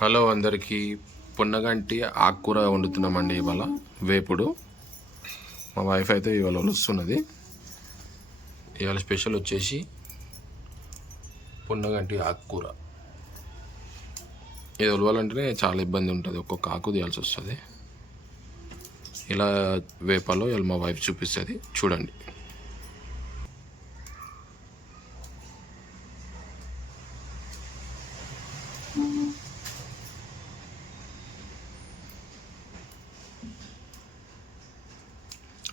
Hello అందరికీ, పొన్నగంటి ఆకుకూర వండుతున్నామండి ఇవాళ. వేపుడు. మా వైఫ్ అయితే ఇవాళ వస్తున్నది. ఇవాళ స్పెషల్ వచ్చేసి పొన్నగంటి ఆకుకూర. ఇది ఉలవాలంటేనే చాలా ఇబ్బంది ఉంటుంది, ఒక్కొక్క ఆకు తీయాల్సి వస్తుంది. ఇలా వేపాలో ఇవాళ మా వైఫ్ చూపిస్తుంది, చూడండి.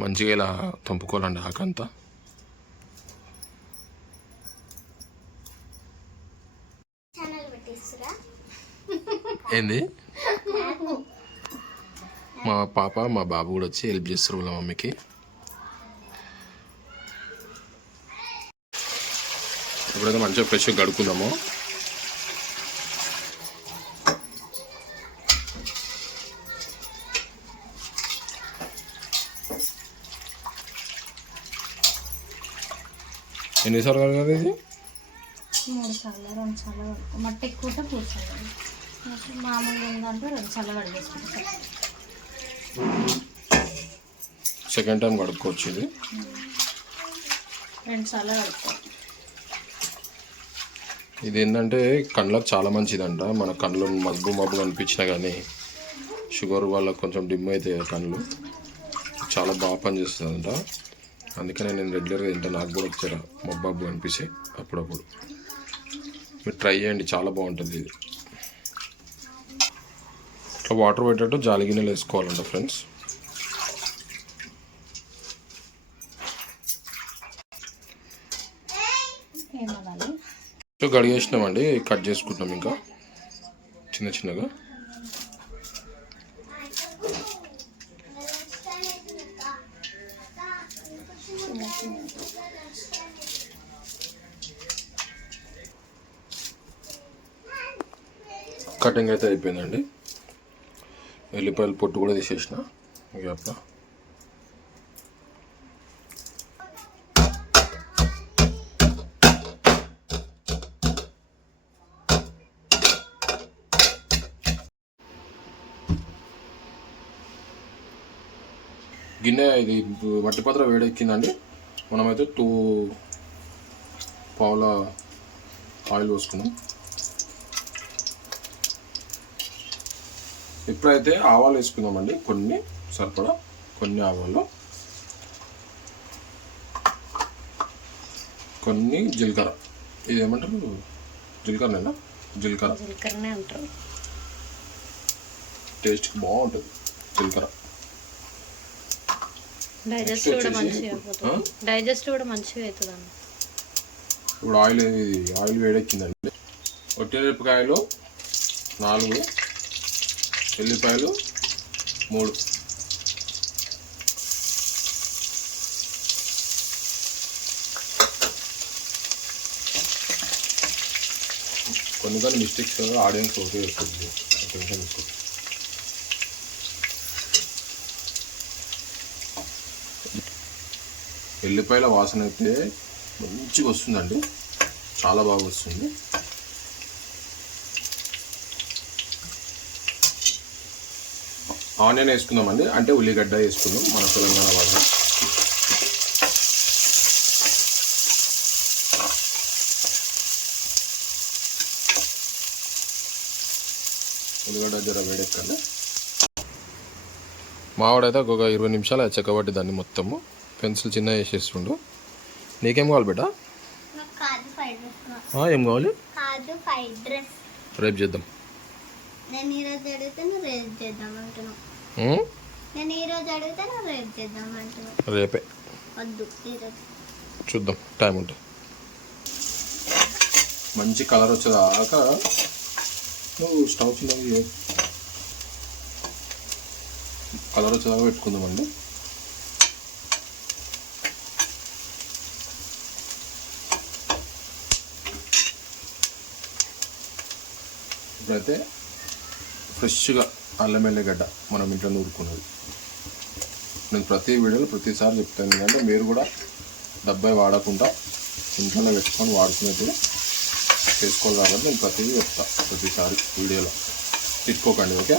మంచిగా ఇలా తంపుకోవాలండి ఆకంతా. ఏంది, మా పాప మా బాబు కూడా వచ్చి హెల్ప్ చేస్తారు వాళ్ళ మమ్మీకి. ఇప్పుడైతే మంచిగా ఫ్రెష్గా గడుపుకుందాము. ఎన్నిసార్లు కడగాలి ఇది? 3 సార్లు 2 సార్లు మట్టి ఎక్కువ 3 సార్లు, మామూలుగా ఏంటంటే 2 సార్లు కడిగేసుకుంటాం. Second time కడుక్కోవచ్చు. ఇది 2 సార్లు కడుక్కోవాలి. ఇది ఏంటంటే కళ్ళకు చాలా మంచిదంట. మన కళ్ళు మబ్బు కనిపించినా కానీ షుగర్ వల్ల కొంచెం డిమ్ అవుతాయి కళ్ళు, చాలా బాగా పనిచేస్తుందంట. అందుకనే నేను రెగ్యులర్గా తింటా. నాకు కూడా వచ్చారా మబ్బు అనిపిస్తాయి అప్పుడప్పుడు. మీరు ట్రై చేయండి, చాలా బాగుంటుంది ఇది. ఇట్లా వాటర్ పెట్టేటట్టు జాలి గిన్నెలు వేసుకోవాలంట ఫ్రెండ్స్. గడిగేసినామండి, కట్ చేసుకుంటున్నాం ఇంకా చిన్న చిన్నగా. కటింగ్ అయితే అయిపోయిందండి. ఎల్లిపాయలు పొట్టు కూడా తీసేసిన గ్యాప్లో. గిన్నె ఇది మట్టి పాత్ర వేడెక్కిందండి. మనమైతే 2 పావుల ఆయిల్ పోసుకున్నాం. ఇప్పుడైతే ఆవాలు వేసుకుందామండి, కొన్ని సరిపడా. కొన్ని ఆవాలు, కొన్ని జీలకర్ర. ఇది ఏమంటారు, జీలకర్రనేనా? జీలకర్రనే అంటారు. టేస్ట్కి బాగుంటుంది జీలకర్ర. డైజెస్ట్ కూడా మంచిగా అవుతుంది. ఇప్పుడు ఆయిల్ వేడెక్కిందండి. ఒట్టిమిరపకాయలు 4, ఎల్లిపాయలు 3. కొన్ని మిస్టేక్స్ ఆడియన్స్ ఓకే వేస్తుంది, టెన్షన్ తీసుకోండి. ఎల్లిపాయల వాసన అయితే మంచిగా వస్తుందండి, చాలా బాగా వస్తుంది. ఆనియన్ వేసుకుందామండి, అంటే ఉల్లిగడ్డ వేసుకుందాం మన తెలంగాణ వాళ్ళు. ఉల్లిగడ్డ జర వేడెక్కండి. మావాడైతే ఒక 20 నిమిషాలు చెక్కబట్టి దాన్ని మొత్తము పెన్సిల్ చిన్న వేసేస్తుండు. నీకేం కావాలి బిడ్డ? ఏం కావాలి? రేపు చేద్దాం. రేపే చూద్దాం, టైం ఉంటుంది. మంచి కలర్ వచ్చేదాకా నువ్వు స్టవ్ చిన్నవి కలర్ వచ్చేదాకా పెట్టుకుందామండి. ఇప్పుడైతే ఫ్రెష్గా అల్లం ఎల్లిగడ్డ మనం ఇంట్లో నూరుకున్నది. నేను ప్రతి వీడియోలో ప్రతిసారి చెప్తాను, ఎందుకంటే మీరు కూడా డబ్బాయి వాడకుండా ఇంట్లోనే పెట్టుకొని వాడుకునేది చేసుకోవాలి కాబట్టి నేను ప్రతిదీ చెప్తాను ప్రతిసారి వీడియోలో. తిట్టుకోకండి, ఓకే.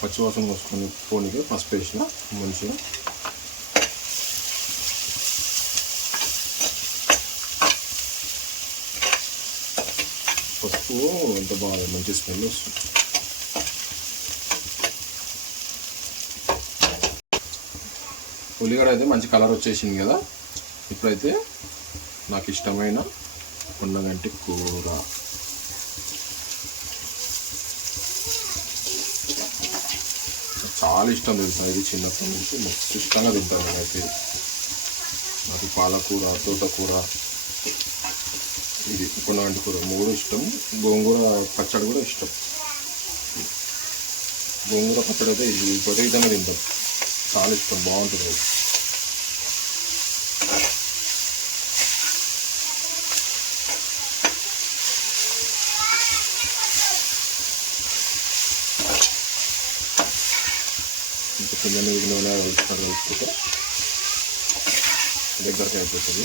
పచ్చివాసన పోసుకొని పోనీకి పసుపు వేసిన మంచిగా. పసుపు ఎంత బాగా మంచి స్మెల్ వస్తుంది. ఉల్లిగడ్డ అయితే మంచి కలర్ వచ్చేసింది కదా. ఇప్పుడైతే నాకు ఇష్టమైన పొన్నగంటి కూర, చాలా ఇష్టం తెలుసా. ఇది చిన్నప్పటి నుంచి మస్తు ఇష్టంగా తింటాను నేనైతే. నాకు పాలకూర, తోటకూర, ఇది పొన్నగంటి కూర మూడు ఇష్టం. గోంగూర పచ్చడి కూడా ఇష్టం. గోంగూర పచ్చడి అయితే ఇది విపరీతంగా తింటాం, చాలా ఇష్టం, బాగుంటుంది. ఇంకా కొంచెం నూనె వేసుకుంటే దగ్గరకు అయిపోతుంది.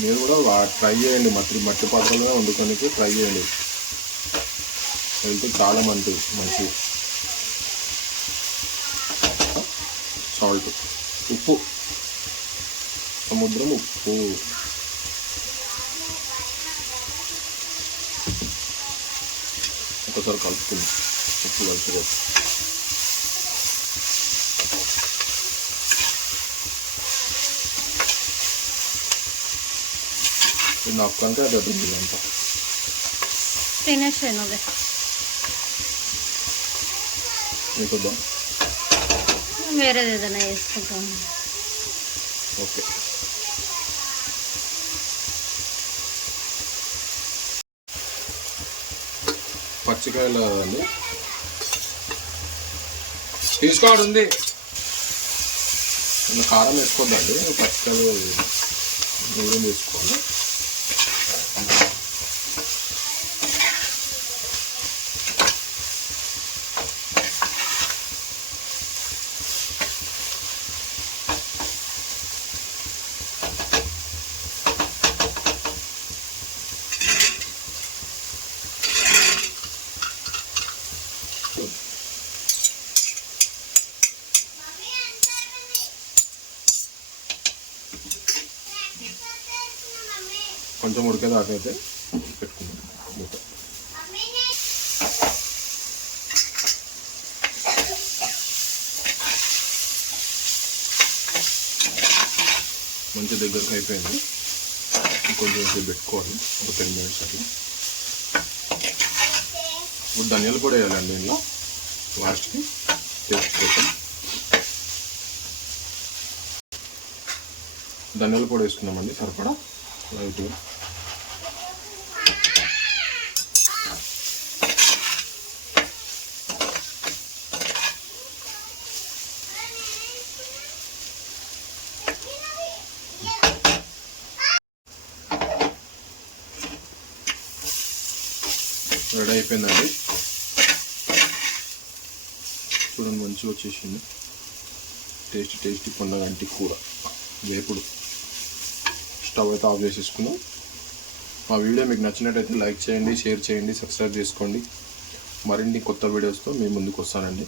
మీరు కూడా ట్రై చేయండి, మట్టి పాత్రలో వండుకోనికి ట్రై చేయండి. హెల్త్ చాలా మంచి. సాల్ట్, ఉప్పు, సముద్రం ఉప్పు, ఒకసారి కలుపుకుంది. ఉప్పు కలుపుకో. నాకు కంటే అది అడ్డు అంతా తినేసాను. మీకు వేరేది ఏదైనా వేసుకుంటాను. ఓకే. పచ్చికాయలు అండి తీసుకోవడం ఉంది. కారం వేసుకోవద్దండి, పచ్చికాయలు దూరం వేసుకోండి. కొంచెం ఉడికేదాకా అయితే పెట్టుకుందాం. మంచి దగ్గరకు అయిపోయింది. ఇంకొంచెం సేపు పెట్టుకోవాలి, ఒక 10 minutes అట్లా. ఇప్పుడు ధనియాలు కూడా వేయాలండి ఇందులో లాస్ట్కి టేస్ట్ కోసం. ధనియాలు కూడా వేసుకున్నామండి సరిపడా లైట్గా. రెడీ అయిపోయిందండి. చూడండి మంచిగా వచ్చేసింది. టేస్టీ పొన్నగంటి కూర వేపుడు. స్టవ్ అయితే ఆఫ్ చేసేసుకున్నాం. మా వీడియో మీకు నచ్చినట్టయితే లైక్ చేయండి, షేర్ చేయండి, సబ్స్క్రైబ్ చేసుకోండి. మరిన్ని కొత్త వీడియోస్తో మీ ముందుకు వస్తానండి.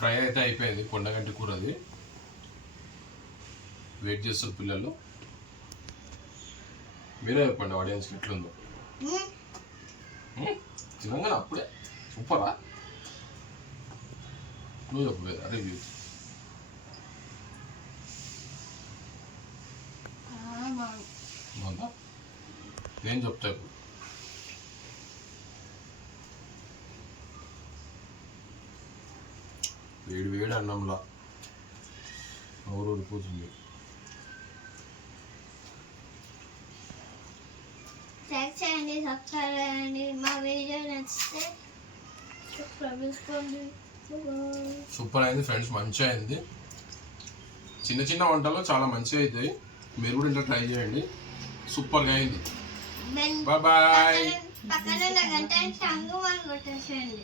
ఫ్రై అయితే అయిపోయింది పొన్నగంటి కూర. అది వెయిట్ చేస్తారు పిల్లలు. మీరే చెప్పండి ఆడియన్స్కి ఎట్లుందో. తినంగానే అప్పుడే సూపరా? నువ్వు చెప్పు రివ్యూ. బాగుందా? నేను చెప్తా ఇప్పుడు. వేడి అన్నంలా నోరు ఊడిపోతుంది. లైక్ చేయండి, సబ్స్క్రైబ్ చేయండి. మా వీడియో నచ్చితే సబ్స్క్రైబ్ చేసుకోండి. సూపర్ అయింది ఫ్రెండ్స్, మంచిగా అయింది. చిన్న వంటలు చాలా మంచిగా అవుతాయి. మీరు కూడా ఇంట్లో ట్రై చేయండి. సూపర్గా అయింది. బాయ్. పక్కన ఉన్న గంట టంగు మనం కొట్టేసేయండి.